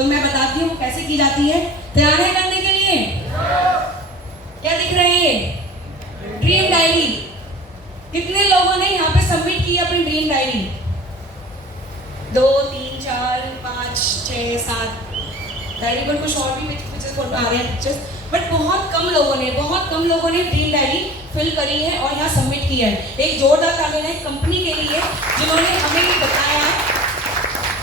तो मैं बताती हूँ कैसे की जाती है। तैयार है करने के लिए? क्या दिख रहा है ये? Dream diary. कितने लोगों ने यहाँ पे सबमिट की अपनी ड्रीम डायरी? 2 3 4 5 6 7 डायरी पर कुछ और भी पिक्चर्स फोटो आ रहे हैं पिक्चर्स, बट बहुत कम लोगों ने ड्रीम डायरी फिल करी है और यहाँ सबमिट की है। एक जोरदार ताली है कंपनी के लिए जिन्होंने हमें ये बताया है।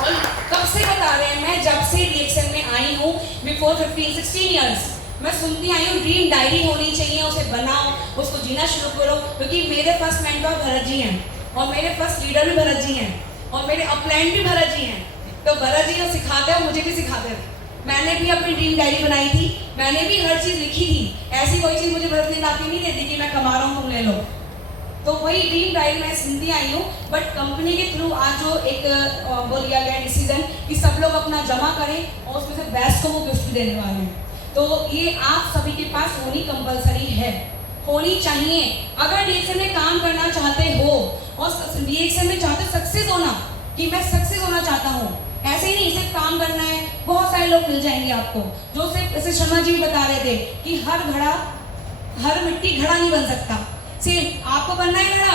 और कब से बता रहे हैं, मैं जब से DXN में आई हूँ, बिफोर 15-16 ईयर्स मैं सुनती आई हूँ ड्रीम डायरी होनी चाहिए, उसे बनाओ, उसको जीना शुरू करो। क्योंकि मेरे फर्स्ट मेंटर भरत जी हैं और मेरे फर्स्ट लीडर भी भरत जी हैं और मेरे अपलाइन भी भरत जी हैं। तो भरत जी जो सिखाते हैं मुझे भी सिखाते हैं। मैंने भी अपनी ड्रीम डायरी बनाई थी, मैंने भी हर चीज़ लिखी थी। ऐसी कोई चीज़ मुझे भरत ने लाती नहीं देती कि मैं कमा रहा हूँ तुम ले लो। तो वही ड्रीम डायरी मैं सुनती आई हूँ, बट कंपनी के थ्रू आज जो एक वो लिया गया डिसीजन कि सब लोग अपना जमा करें और उसमें से बेस्ट को वो गिफ्ट देने वाले हैं। तो ये आप सभी के पास होनी कंपलसरी है, होनी चाहिए। अगर DXN में काम करना चाहते हो और DXN में चाहते सक्सेस होना, कि मैं सक्सेस होना चाहता हूँ, ऐसे ही नहीं सिर्फ काम करना है, बहुत सारे लोग मिल जाएंगे आपको। जो सिर्फ जैसे शर्मा जी बता रहे थे कि हर मिट्टी घड़ा नहीं बन सकता। सिर्फ आपको बनना है घड़ा,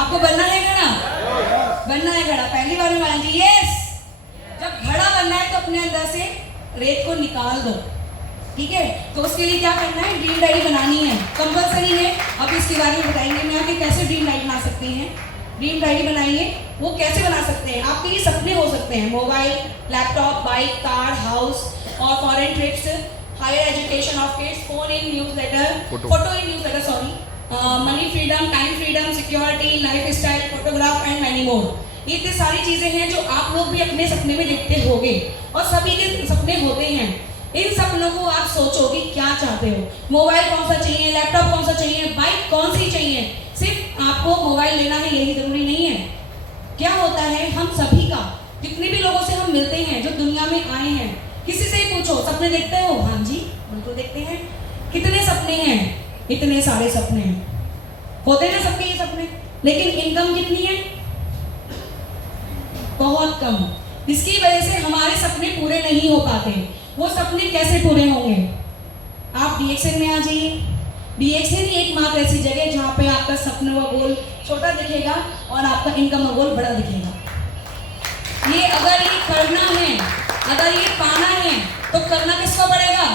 आपको बनना है घड़ा, बनना है घड़ा। पहली बार में जी यस। जब घड़ा बनना है तो अपने अंदर से रेत को निकाल दो, ठीक है। तो उसके लिए क्या करना है, ड्रीम डायरी बनानी है, कंपलसरी है। अब इसके बारे में बताएंगे मैं कि कैसे ड्रीम डायरी बना सकते हैं। ड्रीम डायरी बनाइए, वो कैसे बना सकते हैं। आपके ये सपने हो सकते हैं, mobile, laptop, bike, car, house और foreign trips, higher education of kids, photo in newsletter, sorry, money freedom, time freedom, security, life style, photograph and many more. ये इतनी सारी चीजें हैं जो आप लोग भी अपने सपने में देखते होंगे और सभी के सपने होते हैं। इन सपनों को आप सोचो कि क्या चाहते हो। मोबाइल कौन सा चाहिए, लैपटॉप कौन सा चाहिए, बाइक कौन सी चाहिए। सिर्फ आपको मोबाइल लेना है यही जरूरी नहीं है। क्या होता है, हम सभी का, जितने भी लोगों से हम मिलते हैं जो दुनिया में आए हैं, किसी से ही पूछो सपने देखते हो? हाँ जी बिल्कुल देखते हैं। कितने सपने हैं? इतने सारे सपने हैं, होते हैं सबके ये सपने, लेकिन इनकम कितनी है? बहुत कम। इसकी वजह से हमारे सपने पूरे नहीं हो पाते। वो सपने कैसे पूरे होंगे? आप DXN में आ जाइए। DXN ही एकमात्र ऐसी जगह जहाँ पे आपका सपना व गोल छोटा दिखेगा और आपका इनकम व गोल बड़ा दिखेगा। ये अगर ये करना है, अगर ये पाना है तो करना किसको पड़ेगा?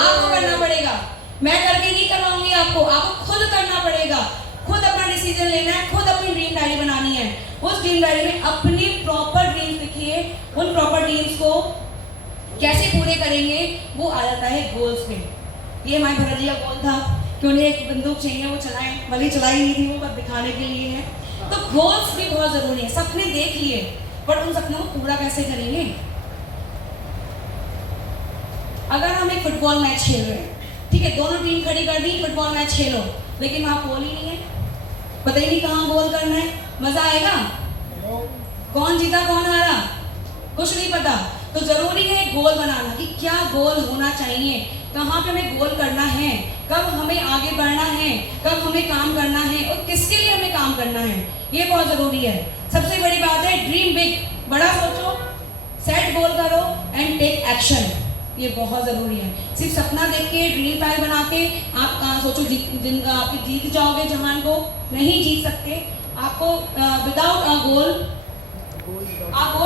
आपको करना पड़ेगा। मैं करके नहीं करवाऊंगी आपको खुद करना पड़ेगा। खुद अपना डिसीजन लेना है, खुद अपनी ड्रीम डायरी बनानी है। उस ड्रीम डायरी में अपनी प्रॉपर ड्रीम्स लिखिए। उन प्रॉपर ड्रीम्स को कैसे पूरे करेंगे वो आ जाता है गोल्स पे। ये हमारे भरत जी का गोल था कि उन्हें एक बंदूक चाहिए, वो चलाएं, भले चलाई नहीं थी वो, पर दिखाने के लिए है। तो गोल्स भी बहुत जरूरी है। सपने देख लिए, बट उन सपनों को पूरा कैसे करेंगे? अगर हम एक फुटबॉल मैच खेल रहे हैं, ठीक है, दोनों टीम खड़ी कर दी, फुटबॉल मैच खेलो, लेकिन वहां गोल ही नहीं है, पता ही नहीं कहाँ गोल करना है, मजा आएगा? कौन जीता कौन हारा कुछ नहीं पता। तो जरूरी है गोल बनाना कि क्या गोल होना चाहिए, कहाँ पे हमें गोल करना है, कब हमें आगे बढ़ना है, कब हमें काम करना है और किसके लिए हमें काम करना है। ये बहुत जरूरी है। सबसे बड़ी बात है ड्रीम बिग, बड़ा सोचो, सेट गोल करो एंड टेक एक्शन। ये बहुत ज़रूरी है। सिर्फ सपना देख के, ड्रीम फाइल बना के आप सोचो आप जीत जाओगे जहान को, नहीं जीत सकते। आपको without a goal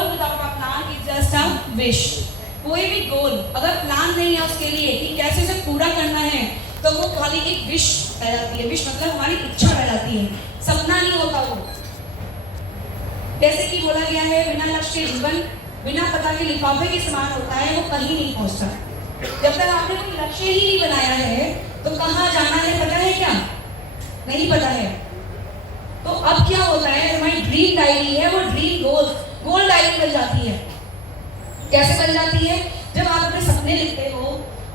without a plan is just a wish. कोई भी गोल अगर प्लान नहीं है उसके लिए कि कैसे उसे पूरा करना है, तो वो खाली एक विश रह जाती है। विश मतलब हमारी इच्छा रह जाती है, सपना नहीं होता वो। जैसे कि बोला गया है, बिना लक्ष्य के जीवन बिना पता के लिफाफे के समान होता है, वो कहीं नहीं पहुंचता। जब तक आपने कोई लक्ष्य ही नहीं बनाया है तो कहाँ जाना है पता है क्या? नहीं पता है। तो अब क्या होता है, हमारी ड्रीम डायरी है वो ड्रीम गोल डायरी बन जाती है। कैसे बन जाती है? जब आप अपने सपने लिखते हो,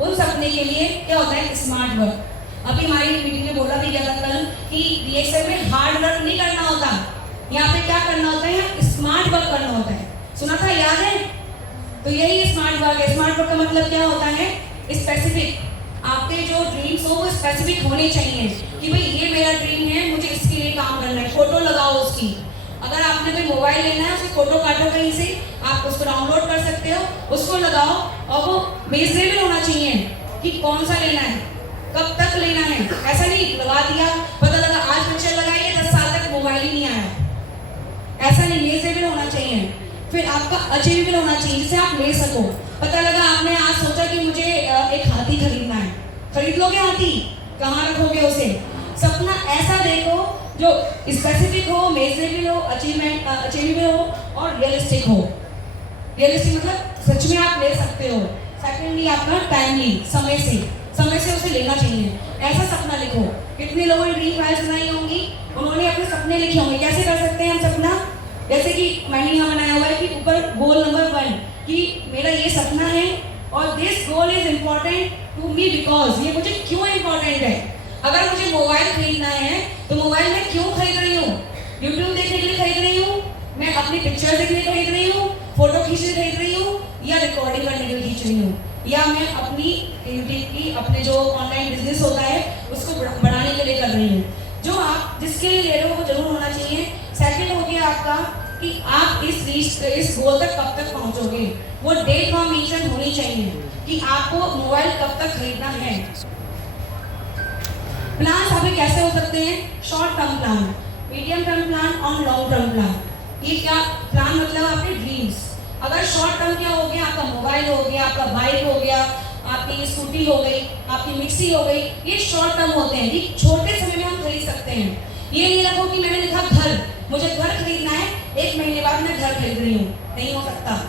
उन सपने के लिए क्या होता है, स्मार्ट वर्क। अभी हमारी मीटिंग में बोला भी गया था कल कि DXN में हार्ड वर्क नहीं करना होता, यहाँ पे क्या करना होता है, स्मार्ट वर्क करना होता है। सुना था, याद है? तो यही स्मार्ट वर्क है। स्मार्ट वर्क का मतलब क्या होता है, स्पेसिफिक। आपके जो ड्रीम्स हो वो स्पेसिफिक होने चाहिए कि भाई ये मेरा ड्रीम है, मुझे इसके लिए काम करना है। फोटो लगाओ उसकी। अगर आपने कोई मोबाइल लेना है, उसकी फोटो काटो कहीं से, आप आप उसको डाउनलोड कर सकते हो, उसको लगाओ और वो मेजरेबल होना चाहिए कि कौन सा लेना है, कब तक लेना है। ऐसा नहीं लगा दिया, पता लगा आज पिक्चर लगाई 10 साल तक मोबाइल ही नहीं आया। ऐसा नहीं, मेजरेबल होना चाहिए। फिर आपका अचीवेबल होना चाहिए जिसे आप ले सको। पता लगा आपने आज सोचा कि मुझे एक हाथी खरीदना है, खरीद लोगे हाथी? कहाँ रखोगे उसे? सपना ऐसा देखो जो स्पेसिफिक हो, मेजरेबल हो, अचीवेबल हो और रियलिस्टिक हो। रियलिस्टिक मतलब सच में आप ले सकते हो। सेकेंडली आपका टाइमली, समय से उसे लेना चाहिए। ऐसा सपना लिखो। कितने लोगों ने ड्रीम फाइल्स बनाई होंगी, उन्होंने अपने सपने लिखे होंगे। कैसे कर सकते हैं हम सपना? जैसे कि मैंने यहाँ बनाया हुआ है कि ऊपर गोल नंबर 1 कि मेरा ये सपना है और this goal is important to me because, ये मुझे क्यों इम्पोर्टेंट है। अगर मुझे मोबाइल खरीदना है तो मोबाइल में क्यों खरीद रही हूँ? यूट्यूब देखने के लिए खरीद रही हूँ, मैं अपनी पिक्चर देखने खरीद रही हूँ, फोटो खींचने खरीद रही हूँ, या रिकॉर्डिंग करने के लिए खींच रही हूँ, या मैं अपनी की अपने जो ऑनलाइन बिजनेस होता है उसको बढ़ाने के लिए कर रही हूँ। जो आप जिसके लिए ले रहे हो वो जरूर होना चाहिए। सेकंड हो गया आपका कि आप इस गोल तक कब तक पहुंचोगे। वो डेट वहाँ मेंशन होनी चाहिए कि आपको मोबाइल कब तक खरीदना है। प्लान आपके कैसे हो सकते हैं? Short term plan, medium term plan और लॉन्ग टर्म प्लान। ये क्या प्लान मतलब आपके ड्रीम्स। अगर शॉर्ट टर्म क्या हो गया, आपका मोबाइल हो गया, आपका बाइक हो गया, आपकी स्कूटी हो गई, आपकी मिक्सी हो गई, ये शॉर्ट टर्म होते हैं, ये छोटे समय में हम खरीद सकते हैं। ये नहीं रखो कि मैंने लिखा घर, मुझे घर खरीदना है, 1 महीने बाद मैं घर खरीद रही हूँ, नहीं हो सकता।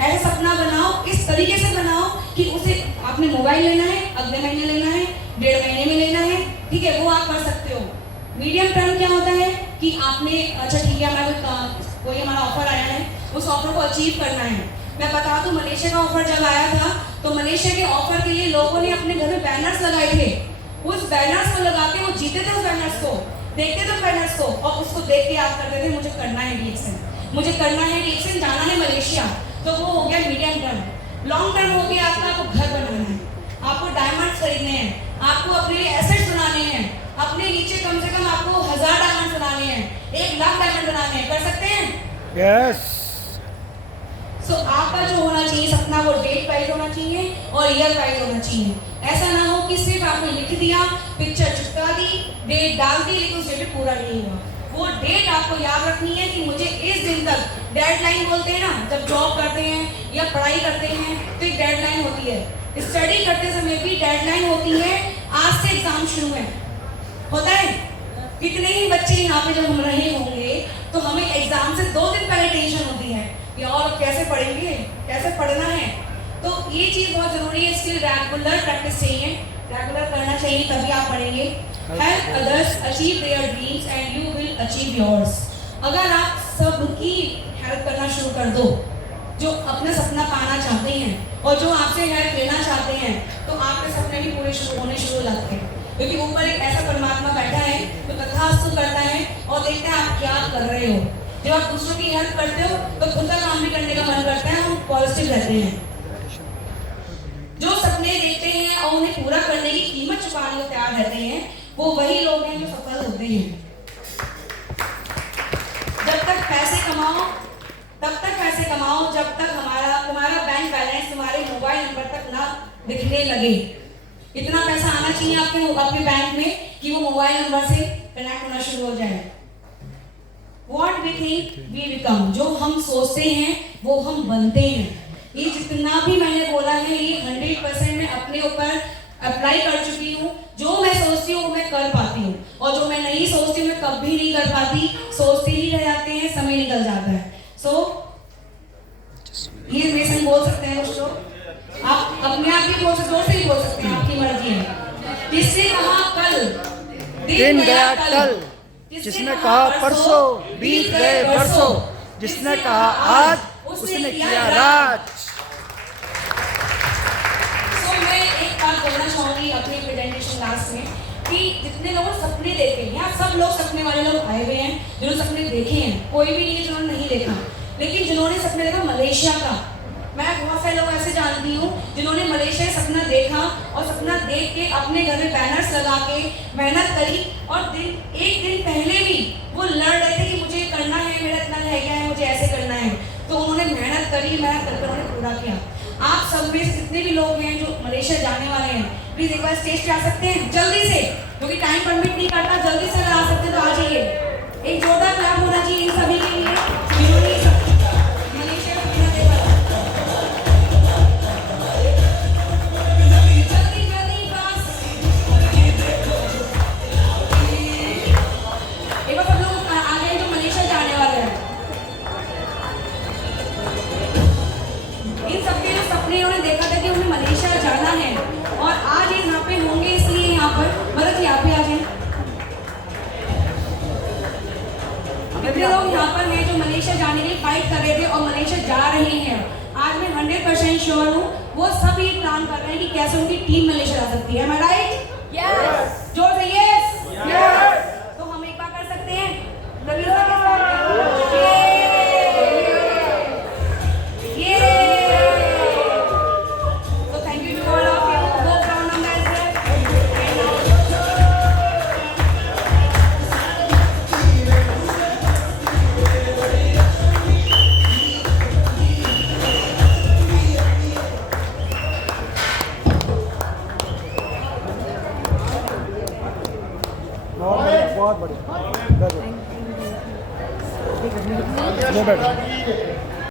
ऐसा सपना बनाओ, इस तरीके से बनाओ कि उसे आपने मोबाइल लेना है, अगले महीने लेना है, 1.5 महीने में लेना है, ठीक है, वो आप कर सकते हो। मीडियम टर्म क्या होता है कि आपने अच्छा ठीक है, हमारा कोई हमारा ऑफर आया है, उस ऑफर को अचीव करना है। मैं बता दूं, मलेशिया का ऑफर जब आया था तो मलेशिया के ऑफर के लिए लोगों ने अपने घर में बैनर्स लगाए थे। उस बैनर्स को लगा के वो जीते थे, उस बैनर्स को देखते थे, बैनर्स को, और उसको देख के याद करते थे मुझे करना है रिएक्शन, मुझे करना है रिएक्शन, जाना है मलेशिया। तो वो हो गया मीडियम टर्म। लॉन्ग टर्म हो गया आपको घर बनाना है, आपको डायमंड्स खरीदने हैं, आपको अपने लिए एसेट्स बनाने हैं, अपने नीचे कम से कम आपको 1000 डायमंड बनाने हैं, 1 लाख डायमंड बनाने हैं। कर सकते हैं? यस। सो आपका जो होना चाहिए सपना वो डेट वाइज होना चाहिए और ईयर वाइज होना चाहिए। ऐसा ना हो कि सिर्फ आपने लिख दिया, पिक्चर चिपका दी, डेट डाल दी, लेकिन उस डेट पूरा नहीं हुआ। वो डेट आपको याद रखनी है कि मुझे इस दिन तक, डेडलाइन बोलते हैं ना, जब जॉब करते हैं या पढ़ाई करते हैं तो एक डेडलाइन होती है। स्टडी करते समय भी डेडलाइन होती है, आज से एग्जाम शुरू है, होता है। कितने ही बच्चे यहाँ पे जब हम रहे होंगे तो हमें एग्जाम से 2 दिन पहले टेंशन होती है कि और कैसे पढ़ेंगे, कैसे पढ़ना है। तो ये चीज़ बहुत जरूरी है, इसके लिए रेगुलर प्रैक्टिस चाहिए, रेगुलर करना चाहिए, तभी आप पढ़ेंगे। Help others achieve their dreams and you will achieve yours. अगर आप सबकी हेल्प करना शुरू कर दो जो अपना सपना पाना चाहते हैं और जो आपसे हेल्प लेना चाहते हैं, तो आपके सपने भी पूरे होने शुरू हो जाते हैं। क्योंकि ऊपर एक ऐसा परमात्मा बैठा है जो तथास्तु करता है और देखता है आप क्या कर रहे हो। जब आप दूसरों की हेल्प करते हो तो खुद का काम भी करने का मन करता है, हम पॉजिटिव रहते हैं। जो सपने देखते हैं और उन्हें पूरा करने की कीमत चुकाने को तैयार रहते हैं, वो वही लोग हैं जो सफल होते हैं। जब तक पैसे कमाओ तब तक पैसे कमाओ जब तक तुम्हारा बैंक बैलेंस तुम्हारे मोबाइल नंबर तक ना दिखने लगे। इतना पैसा आना चाहिए आपके बैंक में कि वो मोबाइल नंबर से कनेक्ट होना शुरू हो जाए। What we think we become, जो हम सोचते हैं वो हम बनते हैं। ये जितना भी मैंने बोला है ये 100% मैं अपने ऊपर अप्लाई कर चुकी हूँ। जो मैं सोचती हूँ वो मैं कर पाती हूँ, और जो मैं नहीं सोचती हूँ मैं कभी नहीं कर पाती। सोचते ही रह जाते हैं, समय निकल जाता है। ये मेसन बोल सकते हैं कुछ लोग, आप अपने आप ही बोल सकते, जोर से ही बोल सकते हैं, आपकी मर्जी है। जिसने कहा कल दिन गया कल, जिसने कहा परसों बीत गए बरसों, जिसने कहा आज उसने किया राज। मैं एक बात बोलना चाहूंगी अपनी प्रेजेंटेशन क्लास में कि जितने लोगों ने सपने देखे, यहाँ सब लोग सपने वाले लोग आए हुए हैं जिन्होंने सपने देखे हैं, कोई भी नहीं है जिन्होंने नहीं देखा। लेकिन जिन्होंने सपने देखा मलेशिया का, मैं बहुत सारे लोग ऐसे जानती हूँ जिन्होंने मलेशिया का सपना देखा और सपना देख के अपने घर में बैनर्स लगा के मेहनत करी, और एक दिन पहले भी वो लड़ रहे थे कि मुझे करना है, मेरा इतना रह गया है, मुझे ऐसे करना है। तो उन्होंने मेहनत की मेहनत करके उन्होंने पूरा किया। आप सब में से जितने भी लोग हैं जो मलेशिया जाने वाले हैं, प्लीज एक बार स्टेज पे आ सकते हैं जल्दी से, क्योंकि टाइम परमिट नहीं करता, जल्दी से अगर आ सकते हैं तो आ जाइए। एक जोरदार क्लैप होना चाहिए इन सभी के लिए जिन्होंने मलेशिया का सपना देखा। जल्दी जल्दी बस एक बार सब लोग आ गए जो मलेशिया जाने वाले हैं। इन सबके जो सपने उन्होंने देखा था कि उन्हें मलेशिया जाना है और आज ये यहाँ पे होंगे, इसलिए यहाँ पर भरत यहाँ पे आ जाए। कितने लोग यहाँ पर हैं जो मलेशिया जाने के लिए फाइट कर रहे थे और मलेशिया जा रहे हैं। आज मैं 100% श्योर हूँ वो सब ये प्लान कर रहे हैं कि कैसे उनकी टीम मलेशिया जा सकती है। Am I right? Yes. जोर से yes. Yes. तो हम एक बार कर सकते हैं रवि सर के साथ। So thank you to all of you. Hope round number is there. बहुत बढ़िया। ले बैठो।